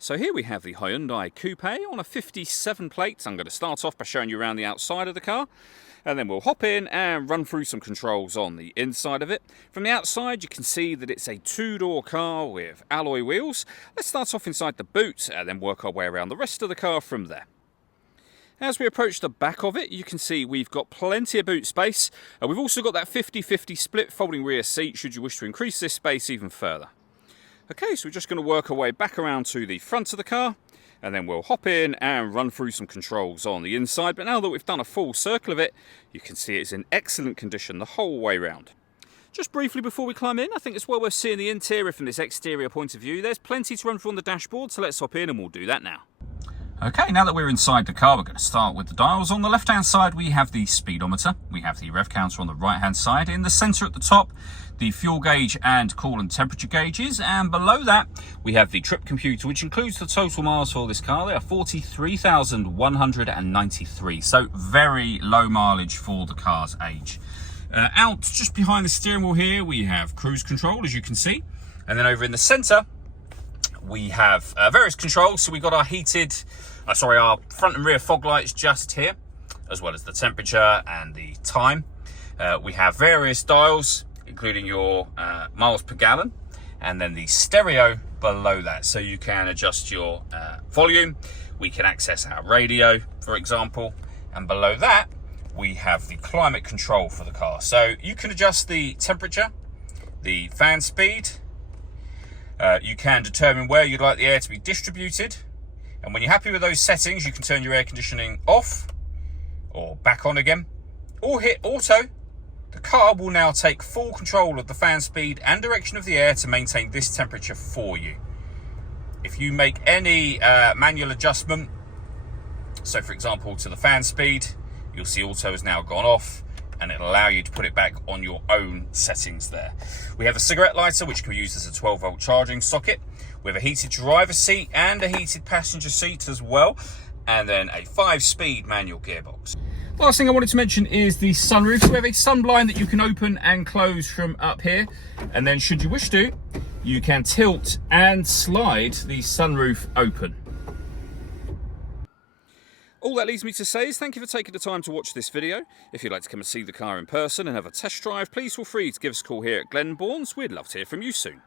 So here we have the Hyundai Coupe on a 57 plate. I'm going to start off by showing you around the outside of the car, and then we'll hop in and run through some controls on the inside of it. From the outside you can see that it's a two-door car with alloy wheels. Let's start off inside the boot and then work our way around the rest of the car from there. As we approach the back of it, you can see we've got plenty of boot space. We've also got that 50-50 split folding rear seat should you wish to increase this space even further. Okay, so we're just going to work our way back around to the front of the car, and then we'll hop in and run through some controls on the inside. But now that we've done a full circle of it, you can see it's in excellent condition the whole way round. Just briefly before we climb in, I think it's well worth seeing the interior from this exterior point of view. There's plenty to run through on the dashboard, so let's hop in and we'll do that now. Okay, now that we're inside the car, we're going to start with the dials. On the left-hand side, we have the speedometer. We have the rev counter on the right-hand side. In the centre at the top, the fuel gauge and coolant temperature gauges. And below that, we have the trip computer, which includes the total miles for this car. They are 43,193, so very low mileage for the car's age. Out just behind the steering wheel here, we have cruise control, as you can see. And then over in the centre, we have various controls. So we've got our our front and rear fog lights just here, as well as the temperature and the time. We have various dials, including your miles per gallon, and then the stereo below that. So you can adjust your volume. We can access our radio, for example. And below that, we have the climate control for the car. So you can adjust the temperature, the fan speed. You can determine where you'd like the air to be distributed. And when you're happy with those settings, you can turn your air conditioning off or back on again, or hit auto. The car will now take full control of the fan speed and direction of the air to maintain this temperature for you. If you make any manual adjustment, so for example to the fan speed, you'll see auto has now gone off, and it'll allow you to put it back on your own settings there. We have a cigarette lighter, which can be used as a 12-volt charging socket. We have a heated driver's seat and a heated passenger seat as well, and then a 5-speed manual gearbox. Last thing I wanted to mention is the sunroof. So we have a sun blind that you can open and close from up here, and then should you wish to, you can tilt and slide the sunroof open. All that leaves me to say is thank you for taking the time to watch this video. If you'd like to come and see the car in person and have a test drive, please feel free to give us a call here at Glenbourne's. We'd love to hear from you soon.